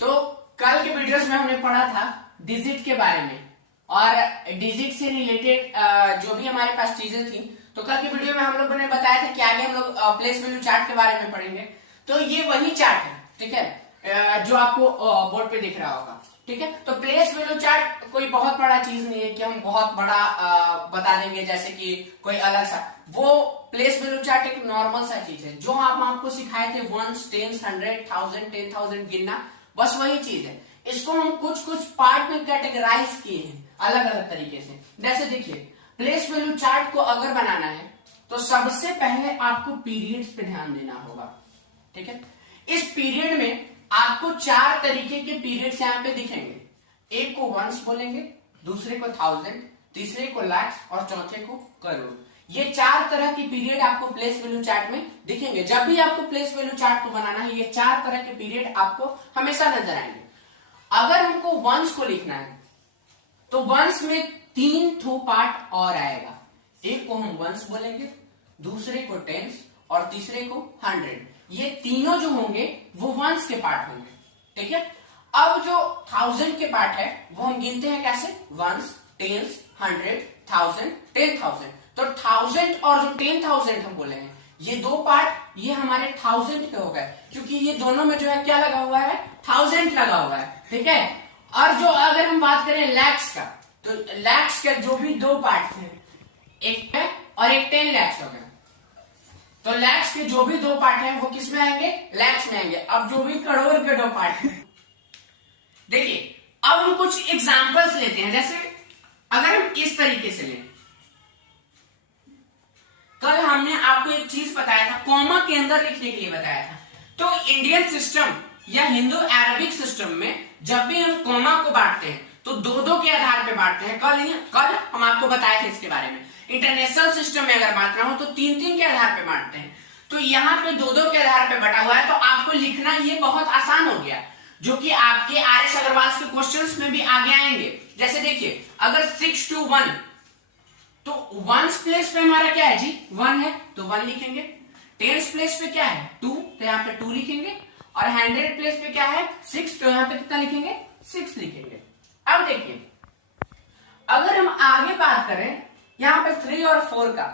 तो कल के वीडियोस में हमने पढ़ा था डिजिट के बारे में और डिजिट से रिलेटेड जो भी हमारे पास चीजें थी। तो कल के वीडियो में हम लोगों ने बताया था कि आगे हम लोग प्लेस वैल्यू चार्ट के बारे में पढ़ेंगे। तो ये वही चार्ट है, ठीक है, जो आपको बोर्ड पे दिख रहा होगा, ठीक है। तो प्लेस वैल्यू चार्ट कोई बहुत बड़ा चीज नहीं है कि हम बहुत बड़ा बता देंगे, जैसे कि कोई अलग सा। वो प्लेस वैल्यू चार्ट एक नॉर्मल सा चीज है जो हम आपको सिखाए थे, वंस, टेंस, 100, 1000, 10,000 गिनना, बस वही चीज है। इसको हम कुछ कुछ पार्ट में कैटेगराइज किए हैं अलग अलग तरीके से। जैसे देखिए, प्लेस वैल्यू चार्ट को अगर बनाना है तो सबसे पहले आपको पीरियड्स पे ध्यान देना होगा, ठीक है। इस पीरियड में आपको 4 तरीके के पीरियड्स यहाँ पे दिखेंगे। एक को वंस बोलेंगे, दूसरे को 1000, तीसरे को लैक्स और चौथे को करोड़। ये 4 तरह की पीरियड आपको प्लेस वैल्यू चार्ट में दिखेंगे। जब भी आपको प्लेस वैल्यू चार्ट को बनाना है, ये 4 तरह के पीरियड आपको हमेशा नजर आएंगे। अगर हमको वंस को लिखना है तो वंस में 3 ठो पार्ट और आएगा। एक को हम वंस बोलेंगे, दूसरे को टेंस और तीसरे को 100। ये तीनों जो होंगे वो वंस के पार्ट होंगे, ठीक है। अब जो 1000 के पार्ट है वो हम गिनते हैं कैसे, वंस, टेंस, 100, 1000, 10,000। तो 1000 और जो 10,000 हम बोले हैं, ये 2 पार्ट ये हमारे 1000 के हो गए, क्योंकि ये दोनों में जो है क्या लगा हुआ है, 1000 लगा हुआ है, ठीक है। और जो अगर हम बात करें लैक्स का, तो लैक्स के जो भी 2 पार्ट थे, एक है और एक 10 लैक्स हो गए। तो लैक्स के जो भी 2 पार्ट हैं वो किस में आएंगे, लैक्स में आएंगे। अब जो भी करोड़ के 2 पार्ट हैं, देखिए अब हम कुछ एग्जांपल्स लेते हैं। जैसे अगर हम इस तरीके से लें, कल हमने आपको एक चीज बताया था, कॉमा के अंदर लिखने के लिए बताया था। तो इंडियन सिस्टम या हिंदू अरबिक सिस्टम में जब भी हम कॉमा को बांटते हैं तो 2-2 के आधार पे बांटते हैं। कल हम आपको बताए थे इसके बारे में। इंटरनेशनल सिस्टम में अगर बांटना हो तो 3-3 के आधार पे बांटते हैं। तो यहाँ पे 2-2 के आधार पे बटा हुआ है, तो आपको लिखना ये बहुत आसान हो गया, जो कि आपके आर.एस. अग्रवाल के क्वेश्चंस में भी आगे आएंगे। जैसे देखिए, अगर 6 to 1, तो वंस प्लेस पे हमारा क्या है जी, 1 है तो 1 लिखेंगे। टेंस प्लेस पे क्या है, 2, तो यहाँ पे 2 लिखेंगे। और 100 प्लेस पे क्या है, 6, तो यहाँ पे कितना लिखेंगे, 6 लिखेंगे। अब देखिए, अगर हम आगे बात करें यहाँ पे 3 और 4 का,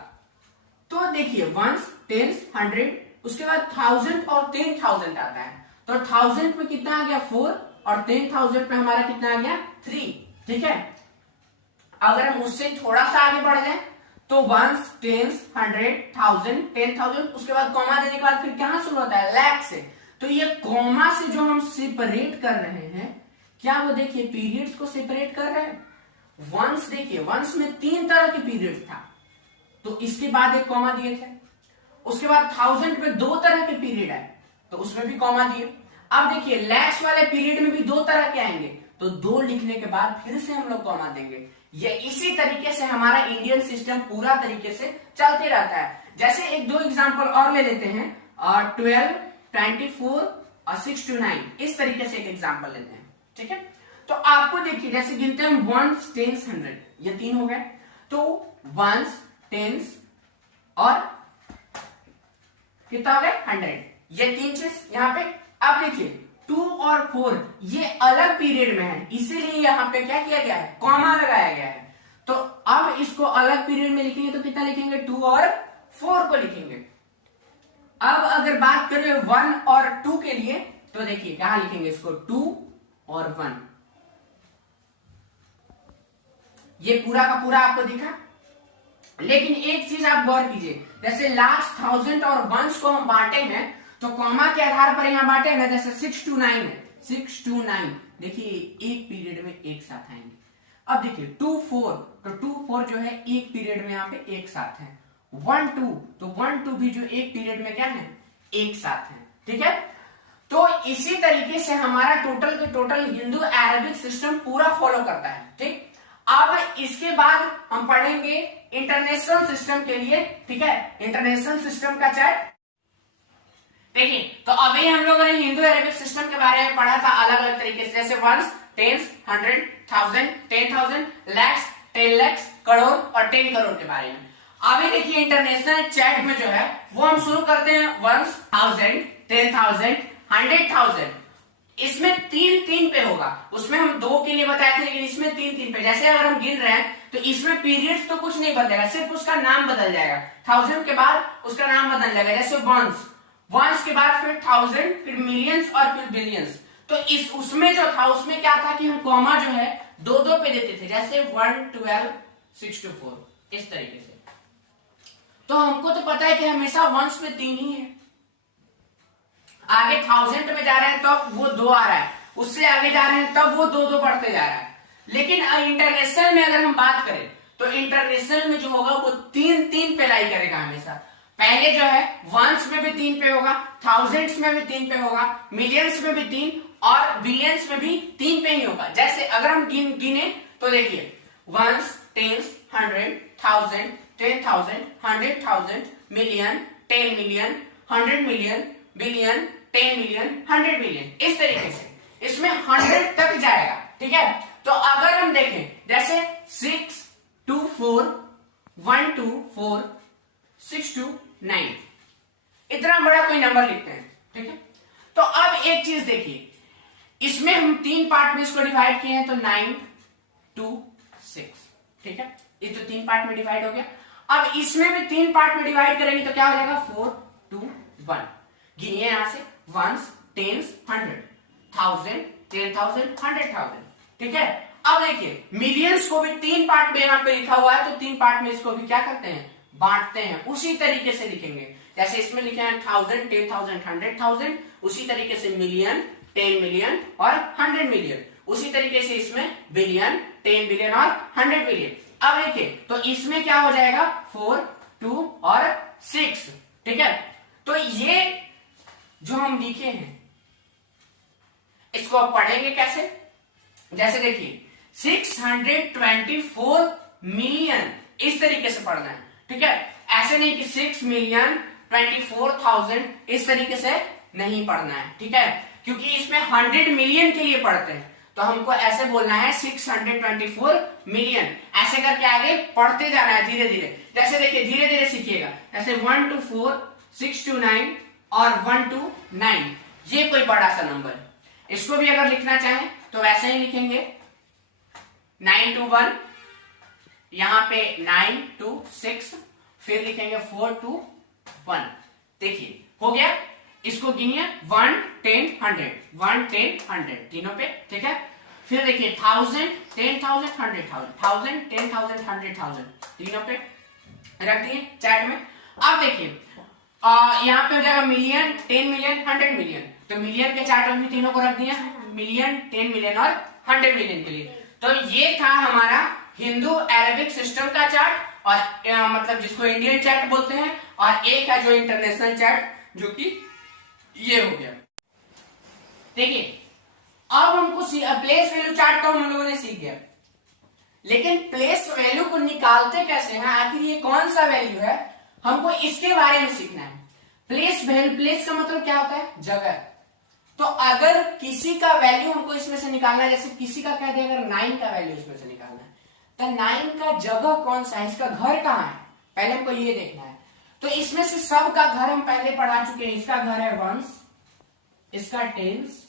तो देखिए वंस, टेंस, 100, उसके बाद 1000 और 10,000 आता है। तो 1000 में कितना आ गया, 4, और 10,000 पे हमारा कितना आ गया, 3, ठीक है। अगर हम उससे थोड़ा सा आगे बढ़ जाए तो वंस, टेंस, 100, 1000, 10,000, उसके बाद कॉमा देने के बाद फिर कहां शुरू होता है, लैख से। तो ये कॉमा से जो हम सेपरेट कर रहे हैं, क्या वो देखिए पीरियड्स को सेपरेट कर रहे हैं। वंस देखिए, वंस में 3 तरह के पीरियड था, तो इसके बाद एक कॉमा दिए थे। उसके बाद 1000 में 2 तरह के पीरियड आए, तो उसमें भी कॉमा दिए। अब देखिए लैक्स वाले पीरियड में भी 2 तरह के आएंगे, तो 2 लिखने के बाद फिर से हम लोग कॉमा देंगे। ये इसी तरीके से हमारा इंडियन सिस्टम पूरा तरीके से चलते रहता है। जैसे 1-2 एग्जांपल और ले लेते हैं, 12, 24 और 6 to 9, इस तरीके से एक एग्जांपल लेते हैं, ठीक है। तो आपको देखिए, जैसे गिनते हैं वंस, टेंस, 100, ये 3 हो गए। तो वंस, टेंस और कितना हो गया, 100, ये 3 चीज यहाँ पे। अब देखिए 2 और 4 ये अलग पीरियड में है, इसीलिए यहाँ पे क्या किया गया है, कॉमा लगाया गया है। तो अब इसको अलग पीरियड में लिखेंगे तो कितना लिखेंगे, 2 और 4 को लिखेंगे। अब अगर बात करें 1 और 2 के लिए, तो देखिए कहां लिखेंगे इसको, 2 और 1। ये पूरा का पूरा आपको दिखा। लेकिन एक चीज आप गौर कीजिए, जैसे लास्ट 1000 और वंस को हम बांटे हैं तो कॉमा के आधार पर यहां बांटे हैं। जैसे 6 to 9 है, 6 to 9 देखिए एक पीरियड में एक साथ आएंगे। अब देखिए 2, 4, तो 2, 4 जो है एक पीरियड में यहाँ पे एक साथ है। 1, 2, तो 1, 2 भी जो एक पीरियड में क्या है, एक साथ है, ठीक है। तो इसी तरीके से हमारा टोटल के टोटल हिंदू अरबिक सिस्टम पूरा फॉलो करता है, ठीक। अब इसके बाद हम पढ़ेंगे इंटरनेशनल सिस्टम के लिए, ठीक है, इंटरनेशनल सिस्टम का चार्ट। देखिए, तो अभी हम लोगों ने हिंदू अरबिक सिस्टम के बारे में पढ़ा था अलग अलग तरीके से, जैसे वंस, टेंस, 100, 1000, 10,000, लैक्स, 10 लैक्स, करोड़ और 10 करोड़ के बारे में। अभी देखिए इंटरनेशनल चैट में जो है वो हम शुरू करते हैं वंस, 1000, 10,000, 100,000। इसमें तीन तीन पे होगा, उसमें हम दो के लिए बताए थे, लेकिन इसमें तीन तीन पे। जैसे अगर हम गिन रहे हैं तो इसमें पीरियड्स तो कुछ नहीं बदलेगा, सिर्फ उसका नाम बदल जाएगा। 1000 के बाद उसका नाम बदल जाएगा, जैसे वंस के बाद फिर 1000, फिर मिलियंस और फिर बिलियंस। तो इस उसमें जो था, उसमें क्या था कि हम कॉमा जो है दो दो पे देते थे, जैसे 1 12 6 to 4 इस तरीके से। तो हमको तो पता है कि हमेशा वंस में तीन ही है, आगे 1000 में जा रहे हैं तब वो दो आ रहा है, उससे आगे जा रहे हैं तब वो दो दो बढ़ते जा रहा है। लेकिन इंटरनेशनल में अगर हम बात करें तो इंटरनेशनल में जो होगा वो तीन तीन पे लाई करेगा हमेशा। पहले जो है वंस में भी तीन पे होगा, थाउजेंड्स में भी तीन पे होगा, मिलियंस में भी तीन और बिलियंस में भी तीन पे ही होगा। जैसे अगर हम गिने तो देखिए ones, tens, 100, 1000, 10,000, 100,000, million, 10 million, 100 million, billion, 10 million, 100 billion, इस तरीके से इसमें 100 तक जाएगा। ठीक है, तो अगर हम देखें जैसे 6 2 4 1 2 4 6 2 9, इतना बड़ा कोई नंबर लिखते हैं। ठीक है, तो अब एक चीज देखिए, इसमें हम तीन पार्ट में इसको डिवाइड किए हैं, तो 9 2 6। ठीक है, ये तो तीन पार्ट में डिवाइड हो गया। अब इसमें भी तीन पार्ट में डिवाइड करेंगे तो क्या हो जाएगा 4 2 1। गिनिए यहां से वंस, टेंस, 100, 1000, 10,000, 100,000। ठीक है, अब देखिए मिलियंस को भी तीन पार्ट में यहां पे लिखा हुआ है, तो तीन पार्ट में इसको भी क्या करते हैं, बांटते हैं। उसी तरीके से लिखेंगे जैसे इसमें लिखे हैं 1000, 10,000, 100,000, उसी तरीके से मिलियन, 10 मिलियन और 100 मिलियन, उसी तरीके से इसमें बिलियन, 10 बिलियन और 100 बिलियन। अब देखिए तो इसमें क्या हो जाएगा 4 2 और 6। ठीक है, तो ये जो हम लिखे हैं इसको आप पढ़ेंगे कैसे, जैसे देखिए 624 मिलियन, इस तरीके से पढ़ना है। ठीक है, ऐसे नहीं कि 6 मिलियन 24,000, इस तरीके से नहीं पढ़ना है। ठीक है, क्योंकि इसमें 100 मिलियन के लिए पढ़ते हैं, तो हमको ऐसे बोलना है 624 मिलियन, ऐसे करके आगे पढ़ते जाना है धीरे धीरे। जैसे देखिए धीरे धीरे सीखिएगा, जैसे 1 2 4 6 2 9 और 1 2 9, ये कोई बड़ा सा नंबर है। इसको भी अगर लिखना चाहें तो वैसे ही लिखेंगे 9 2 1, यहां पे 9 2 6, फिर लिखेंगे 4 2 1। देखिए हो गया, इसको गिनिए 1 10 100, 1 10 100 तीनों पे। ठीक है, फिर देखिए 1000 10,000 100,000, 1000 10,000 100,000 तीनों पे रख दिए चैट में। अब देखिए यहाँ पे हो जाएगा मिलियन, 10 मिलियन, 100 मिलियन, तो मिलियन के चार्ट में भी तीनों को रख दिया, मिलियन, 10 मिलियन और 100 मिलियन के लिए। तो ये था हमारा हिंदू अरेबिक सिस्टम का चार्ट, और मतलब जिसको इंडियन चार्ट बोलते हैं, और एक है जो इंटरनेशनल चार्ट जो कि ये हो गया। देखिए अब हमको प्लेस वैल्यू चार्ट तो हम लोगों ने सीख गया, लेकिन प्लेस वैल्यू को निकालते कैसे हैं, आखिर ये कौन सा वैल्यू है, हमको इसके बारे में सीखना है। प्लेस वैल्यू, प्लेस का मतलब क्या होता है, जगह। तो अगर किसी का वैल्यू हमको इसमें से निकालना है, जैसे किसी का कह दे अगर 9 का वैल्यू इसमें से निकालना है, तो 9 का जगह कौन सा है, इसका घर कहाँ है, पहले हमको ये देखना है। तो इसमें से सब का घर हम पहले पढ़ा चुके हैं। इसका घर है वंस, इसका टेंस,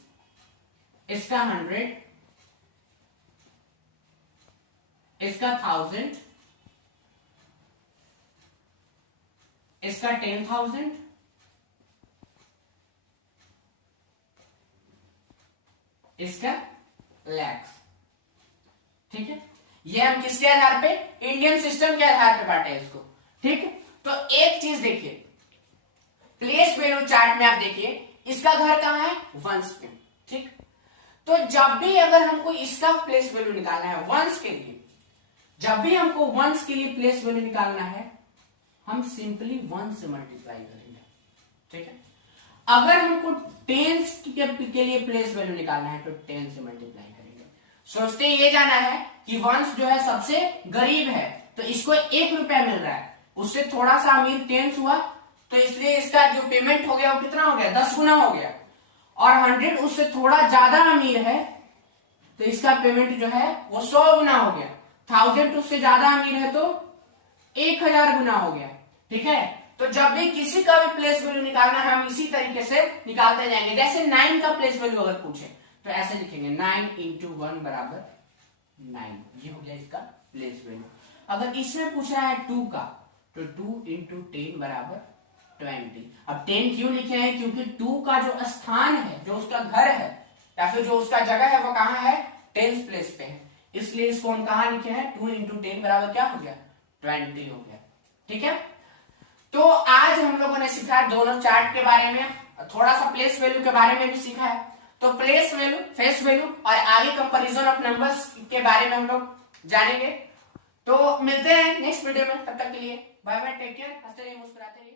इसका 100, इसका 1000, इसका 10,000, इसका लैक्स। ठीक है, ये हम किसके आधार पे, इंडियन सिस्टम के आधार पे बांटे इसको। ठीक है, तो एक चीज देखिए, प्लेस वैल्यू चार्ट में आप देखिए इसका घर कहां है, वंस में। ठीक, तो जब भी अगर हमको इसका प्लेस वैल्यू निकालना है वंस के लिए, जब भी हमको वंस के लिए प्लेस वैल्यू निकालना है, हम सिंपली 1 से मल्टीप्लाई करेंगे। ठीक है, अगर हमको टेंस के लिए प्लेस वैल्यू निकालना है तो 10 से मल्टीप्लाई करेंगे। सोचते ये जाना है कि वंस जो है सबसे गरीब है, तो इसको 1 रुपया मिल रहा है, उससे थोड़ा सा अमीर टेंस हुआ, तो इसलिए इसका जो पेमेंट हो गया वो कितना हो गया, 10 गुना हो गया। और 100 उससे थोड़ा ज्यादा अमीर है, तो इसका पेमेंट जो है वो 100 गुना हो गया। 1000 उससे ज्यादा अमीर है तो 1000 गुना हो गया। ठीक है, तो जब भी किसी का भी प्लेस वैल्यू निकालना है हम इसी तरीके से निकालते जाएंगे। जैसे 9 का प्लेस वैल्यू अगर पूछे तो ऐसे लिखेंगे 9 इंटू 1 बराबर 9, ये हो गया इसका प्लेस वैल्यू। अगर इसमें पूछ रहा है 2 का तो 2 इंटू 10 बराबर 20। अब 10 क्यों लिखे हैं, क्योंकि 2 का जो स्थान है, जो उसका घर है या फिर जो उसका जगह है वो कहाँ है, 10th प्लेस पे है, इसलिए इसको हम कहाँ लिखे हैं 2 इंटू 10 बराबर क्या हो गया 20 हो गया। ठीक है, तो आज हम लोगों ने सीखा दोनों चार्ट के बारे में, थोड़ा सा प्लेस वैल्यू के बारे में भी सीखा है। तो प्लेस वैल्यू, फेस वैल्यू और आगे कंपैरिजन ऑफ नंबर्स के बारे में हम लोग जानेंगे। तो मिलते हैं नेक्स्ट वीडियो में, तब तक के लिए बाय बाय, टेक केयर, हंसते रहिए मुस्कुराते रहिए।